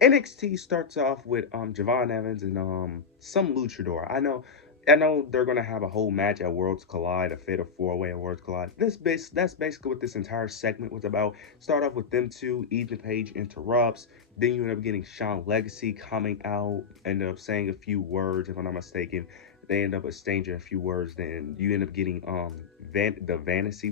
NXT starts off with Javon Evans and some luchador. I know they're gonna have a whole match at Worlds Collide, a fatal four-way at Worlds Collide. That's basically what this entire segment was about. Start off with them two, Ethan Page interrupts, then you end up getting Sean Legacy coming out, end up saying a few words, if I'm not mistaken. They end up exchanging a few words, then you end up getting the Vanity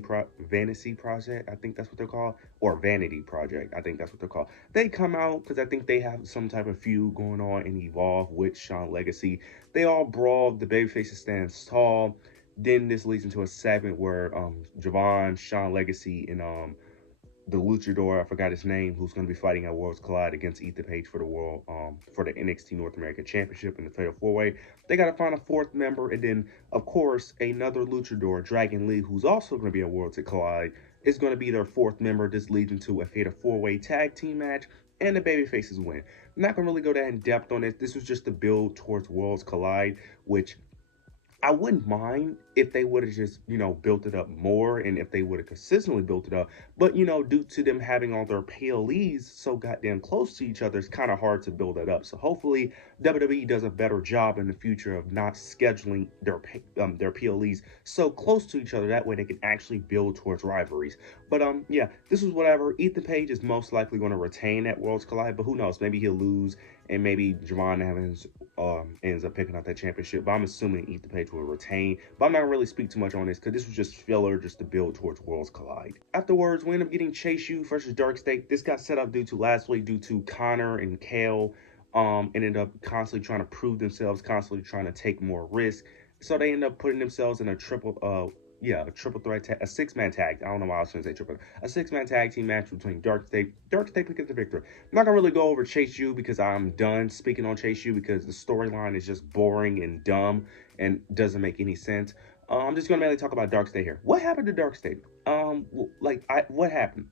Project, I think that's what they're called, or Vanity Project, I think that's what they're called. They come out because I think they have some type of feud going on and Evolve with Sean Legacy. They all brawl. The babyfaces stands tall. Then this leads into a segment where Javon, Sean Legacy, and the luchador, I forgot his name, who's going to be fighting at Worlds Collide against Ethan Page for the world for the NXT North American Championship in the Fatal 4-Way. They got to find a fourth member, and then of course another luchador, Dragon Lee, who's also going to be at Worlds Collide, is going to be their fourth member. This leads into a Fatal 4-Way tag team match, and the babyfaces win. I'm not going to really go that in depth on it. This was just the build towards Worlds Collide, which I wouldn't mind if they would have just, built it up more and if they would have consistently built it up. But, due to them having all their PLEs so goddamn close to each other, it's kind of hard to build that up. So hopefully WWE does a better job in the future of not scheduling their PLEs so close to each other. That way they can actually build towards rivalries. But, yeah, this was whatever. Ethan Page is most likely going to retain at Worlds Collide, but who knows? Maybe he'll lose and maybe Javon Evans ends up picking up that championship. But I'm assuming Ethan Page will retain. But I'm not going to really speak too much on this because this was just filler just to build towards Worlds Collide. Afterwards, we end up getting Chase U versus Dark State. This got set up due to last week due to Connor and Kale ended up constantly trying to prove themselves, constantly trying to take more risk. So they end up putting themselves in a triple threat, a six-man tag. I don't know why I was going to say triple. A six-man tag team match between Dark State. Dark State picked up the victory. I'm not going to really go over Chase U because I'm done speaking on Chase U because the storyline is just boring and dumb and doesn't make any sense. I'm just going to mainly talk about Dark State here. What happened to Dark State? What happened?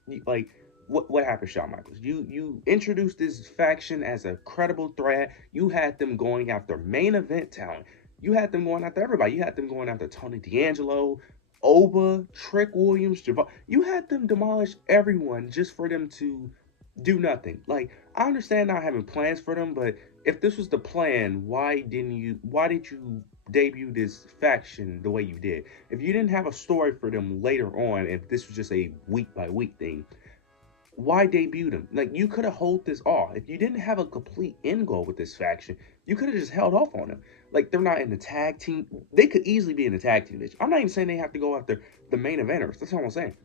What happened, Shawn Michaels? You introduced this faction as a credible threat. You had them going after main event talent. You had them going after everybody. You had them going after Tony D'Angelo, Oba, Trick Williams, Javon. You had them demolish everyone just for them to do nothing. Like, I understand not having plans for them, but if this was the plan, why did you debut this faction the way you did? If you didn't have a story for them later on, if this was just a week by week thing, why debut them? Like, you could have held this off. If you didn't have a complete end goal with this faction, you could have just held off on them. Like, they're not in the tag team. They could easily be in the tag team division. I'm not even saying they have to go after the main eventers. That's all I'm saying.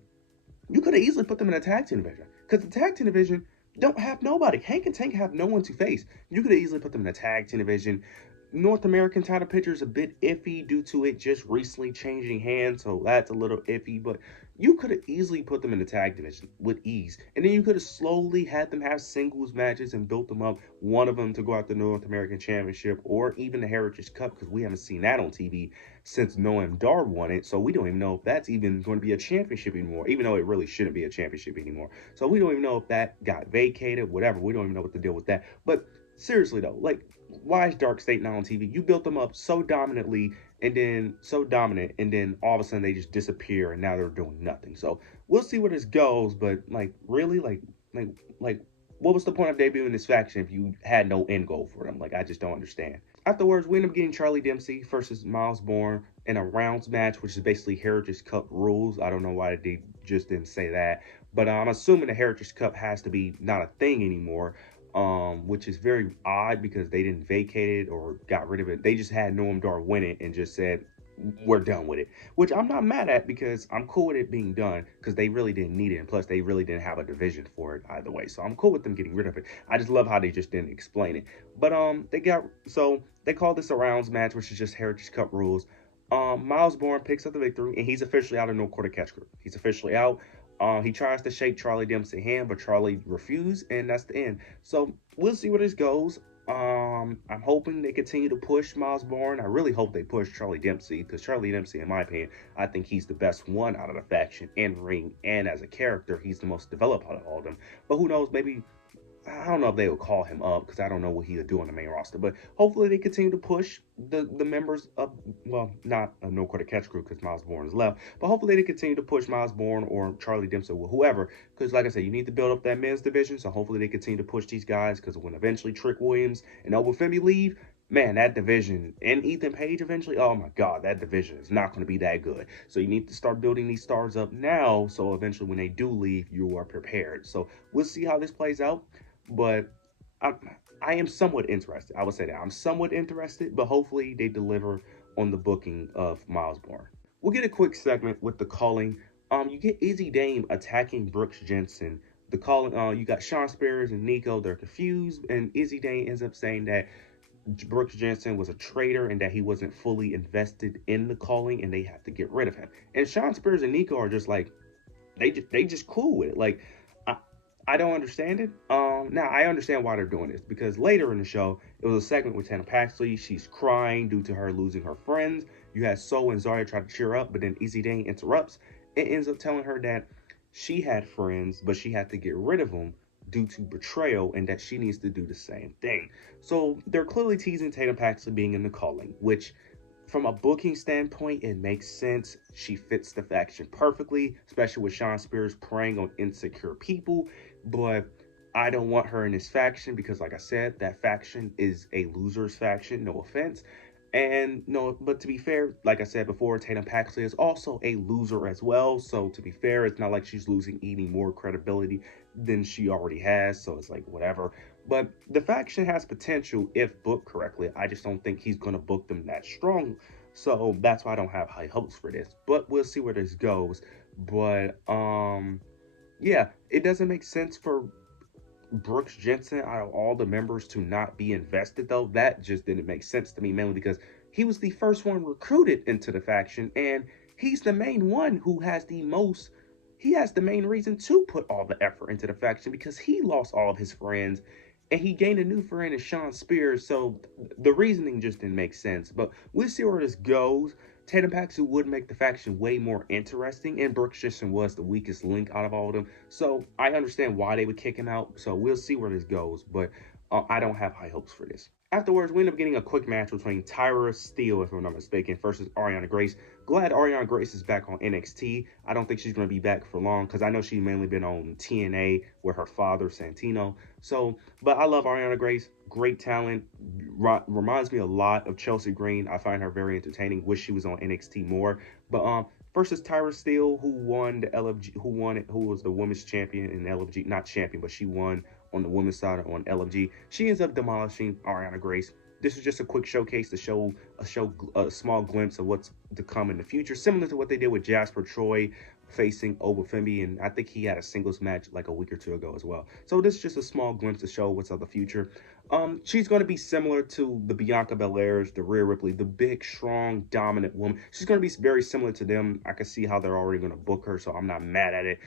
You could have easily put them in a tag team division. Because the tag team division don't have nobody. Hank and Tank have no one to face. You could have easily put them in a tag team division. North American title picture is a bit iffy due to it just recently changing hands, so that's a little iffy. But you could have easily put them in the tag division with ease, and then you could have slowly had them have singles matches and built them up. One of them to go out the North American Championship or even the Heritage Cup, because we haven't seen that on TV since Noam Dar won it. So we don't even know if that's even going to be a championship anymore, even though it really shouldn't be a championship anymore. So we don't even know if that got vacated, whatever. We don't even know what to deal with that. But seriously though, like, why is Dark State not on TV? You built them up so dominantly and then so dominant, and then all of a sudden they just disappear and now they're doing nothing. So we'll see where this goes, but like, really, like what was the point of debuting this faction if you had no end goal for them? Like, I just don't understand. Afterwards, we end up getting Charlie Dempsey versus Miles Bourne in a rounds match, which is basically Heritage Cup rules. I don't know why they just didn't say that, but I'm assuming the Heritage Cup has to be not a thing anymore, which is very odd because they didn't vacate it or got rid of it. They just had Noam Dar win it and just said, we're done with it, which I'm not mad at because I'm cool with it being done because they really didn't need it. And plus, they really didn't have a division for it either way. So I'm cool with them getting rid of it. I just love how they just didn't explain it. But they called this a rounds match, which is just Heritage Cup rules. Miles Bourne picks up the victory, and he's officially out of No Quarter Catch Group. He's officially out. He tries to shake Charlie Dempsey's hand, but Charlie refused, and that's the end. So we'll see where this goes. I'm hoping they continue to push Miles Bourne. I really hope they push Charlie Dempsey, because Charlie Dempsey, in my opinion, I think he's the best one out of the faction in ring, and as a character, he's the most developed out of all of them. But who knows, maybe I don't know if they would call him up because I don't know what he would do on the main roster. But hopefully they continue to push the members of, well, not a No Quarter Catch crew because Miles Bourne is left, but hopefully they continue to push Miles Bourne or Charlie Dempsey or whoever. Because like I said, you need to build up that men's division. So hopefully they continue to push these guys because when eventually Trick Williams and Elwood Femi leave, man, that division and Ethan Page eventually, oh my God, that division is not going to be that good. So you need to start building these stars up now. So eventually when they do leave, you are prepared. So we'll see how this plays out. But I, I am somewhat interested. I would say that I'm somewhat interested, but hopefully they deliver on the booking of Miles Bourne. We'll get a quick segment with the calling. You get Izzy Dame attacking Brooks Jensen. The calling, you got Sean Spears and Nico. They're confused, and Izzy Dame ends up saying that Brooks Jensen was a traitor and that he wasn't fully invested in the calling, and they have to get rid of him. And Sean Spears and Nico are just like they just cool with it. Like I, I don't understand it. Now I understand why they're doing this because later in the show it was a segment with Tana Paxley. She's crying due to her losing her friends. You had So and Zarya try to cheer up, but then Izzy Dane interrupts and ends up telling her that she had friends, but she had to get rid of them due to betrayal and that she needs to do the same thing. So they're clearly teasing Tatum Paxley being in the calling, which from a booking standpoint, it makes sense. She fits the faction perfectly, especially with Sean Spears preying on insecure people. But I don't want her in this faction because, like I said, that faction is a loser's faction. No offense. And no, but to be fair, like I said before, Tatum Paxley is also a loser as well. So to be fair, it's not like she's losing any more credibility than she already has. So it's like whatever. But the faction has potential if booked correctly. I just don't think he's going to book them that strong. So that's why I don't have high hopes for this. But we'll see where this goes. But yeah, it doesn't make sense for Brooks Jensen out of all the members to not be invested though. That just didn't make sense to me, mainly because he was the first one recruited into the faction and he's the main one who has the most, he has the main reason to put all the effort into the faction because he lost all of his friends and he gained a new friend in Sean Spears. So the reasoning just didn't make sense. But we'll see where this goes. Tatum Paxley would make the faction way more interesting, and Brooks Jensen was the weakest link out of all of them. So I understand why they would kick him out. So we'll see where this goes, but I don't have high hopes for this. Afterwards, we end up getting a quick match between Tyra Steele, if I'm not mistaken, versus Ariana Grace. Glad Ariana Grace is back on NXT. I don't think she's going to be back for long because I know she's mainly been on TNA with her father, Santino. So, but I love Ariana Grace. Great talent. Reminds me a lot of Chelsea Green. I find her very entertaining. Wish she was on NXT more. But versus Tyra Steele, who won the LFG, who was the women's champion in LFG, not champion, but she won on the women's side on LFG. She ends up demolishing Ariana Grace. This is just a quick showcase to show a small glimpse of what's to come in the future, similar to what they did with Jasper Troy facing Obafemi, and I think he had a singles match like a week or two ago as well. So this is just a small glimpse to show what's of the future. She's going to be similar to the Bianca Belairs, the Rhea Ripley, the big, strong, dominant woman. She's going to be very similar to them. I can see how they're already going to book her, so I'm not mad at it.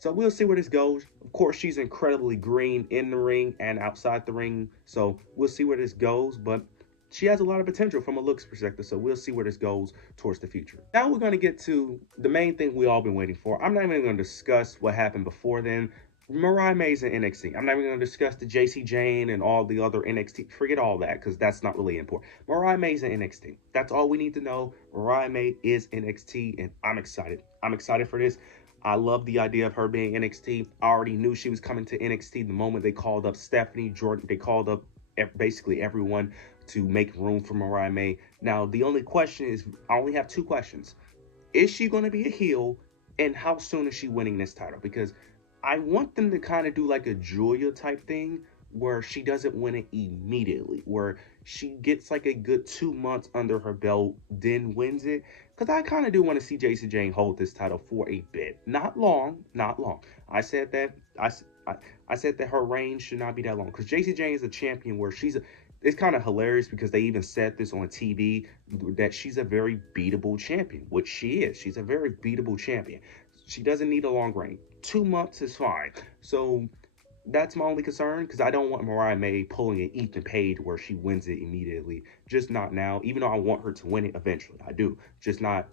So we'll see where this goes. Of course, she's incredibly green in the ring and outside the ring, so we'll see where this goes, but she has a lot of potential from a looks perspective, so we'll see where this goes towards the future. Now we're going to get to the main thing we all been waiting for. I'm not even going to discuss what happened before then. Mariah May's in NXT. I'm not even going to discuss the JC Jane and all the other NXT. Forget all that because that's not really important. Mariah May's in NXT. That's all we need to know. Mariah May is NXT, and I'm excited. I'm excited for this. I love the idea of her being NXT. I already knew she was coming to NXT the moment they called up Stephanie Jordan. They called up basically everyone to make room for Mariah May. Now, the only question is, I only have two questions. Is she going to be a heel? And how soon is she winning this title? Because I want them to kind of do like a Julia type thing where she doesn't win it immediately, where she gets like a good 2 months under her belt, then wins it. Because I kind of do want to see Jacy Jayne hold this title for a bit. Not long, not long. I said that I said that her reign should not be that long. Because Jacy Jayne is a champion where it's kind of hilarious because they even said this on TV that she's a very beatable champion, which she is. She's a very beatable champion. She doesn't need a long reign. 2 months is fine. So that's my only concern because I don't want Mariah May pulling an Ethan Page where she wins it immediately. Just not now. Even though I want her to win it eventually, I do. Just not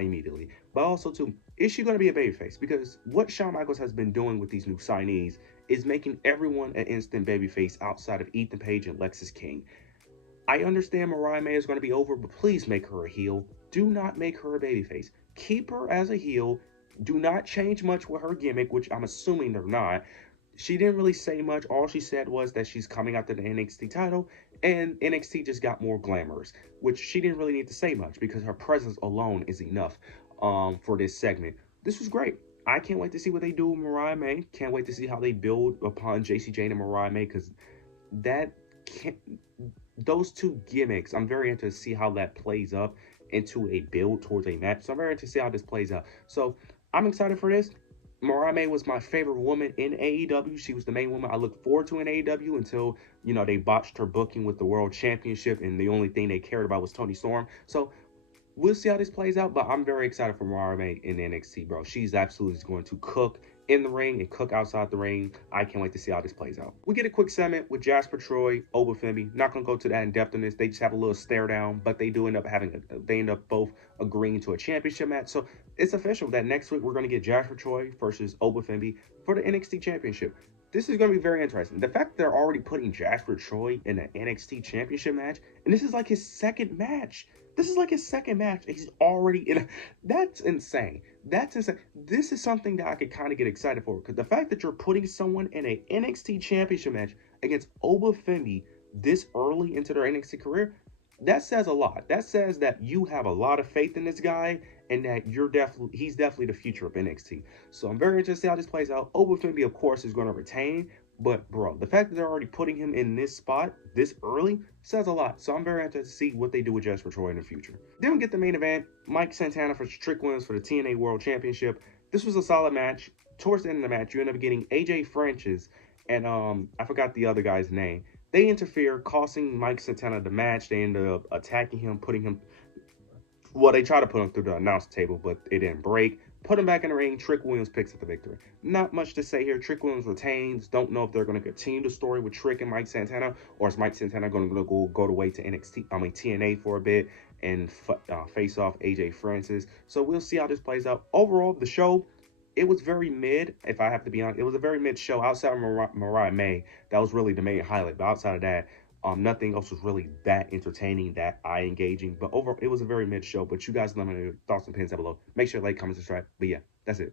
immediately. But also too, is she going to be a babyface? Because what Shawn Michaels has been doing with these new signees is making everyone an instant babyface outside of Ethan Page and Lexis King. I understand Mariah May is going to be over, but please make her a heel. Do not make her a babyface. Keep her as a heel. Do not change much with her gimmick, which I'm assuming they're not. She didn't really say much. All she said was that she's coming after the NXT title, and NXT just got more glamorous, which she didn't really need to say much because her presence alone is enough for this segment. This was great. I can't wait to see what they do with Mariah May. Can't wait to see how they build upon JC Jane and Mariah May, because that can't, those two gimmicks, I'm very interested to see how that plays up into a build towards a match. So I'm very interested to see how this plays out. So I'm excited for this. Mariah May was my favorite woman in AEW. She was the main woman I looked forward to in AEW until, they botched her booking with the World Championship, and the only thing they cared about was Toni Storm. So we'll see how this plays out, but I'm very excited for Mariah May in NXT, bro. She's absolutely going to cook in the ring and cook outside the ring. I can't wait to see how this plays out. We get a quick segment with Jasper Troy, Oba Femi. Not gonna go to that in depth in this. They just have a little stare down, but they do end up they end up both agreeing to a championship match. So it's official that next week we're gonna get Jasper Troy versus Oba Femi for the NXT championship. This is going to be very interesting. The fact that they're already putting Jasper Troy in an NXT championship match, and this is like his second match. This is like his second match. He's already in a... That's insane. That's insane. This is something that I could kind of get excited for, because the fact that you're putting someone in an NXT championship match against Oba Femi this early into their NXT career, that says a lot. That says that you have a lot of faith in this guy, and that he's definitely the future of NXT. So I'm very interested to see how this plays out. Oba Femi, of course, is going to retain, but bro, the fact that they're already putting him in this spot this early says a lot. So I'm very interested to see what they do with Jasper Troy in the future. Then we get the main event: Mike Santana for Trick Williams for the TNA World Championship. This was a solid match. Towards the end of the match, you end up getting AJ Francis and I forgot the other guy's name. They interfere, costing Mike Santana the match. They end up attacking him, putting him... Well, they try to put him through the announce table, but it didn't break. Put him back in the ring. Trick Williams picks up the victory. Not much to say here. Trick Williams retains. Don't know if they're going to continue the story with Trick and Mike Santana, or is Mike Santana going to go the way to TNA for a bit and face off AJ Francis. So we'll see how this plays out. Overall, the show, it was very mid, if I have to be honest. It was a very mid show. Outside of Mariah May, that was really the main highlight. But outside of that, nothing else was really that entertaining, that eye-engaging. But overall, it was a very mid show. But you guys let me know your thoughts and opinions down below. Make sure to like, comment, subscribe. But yeah, that's it.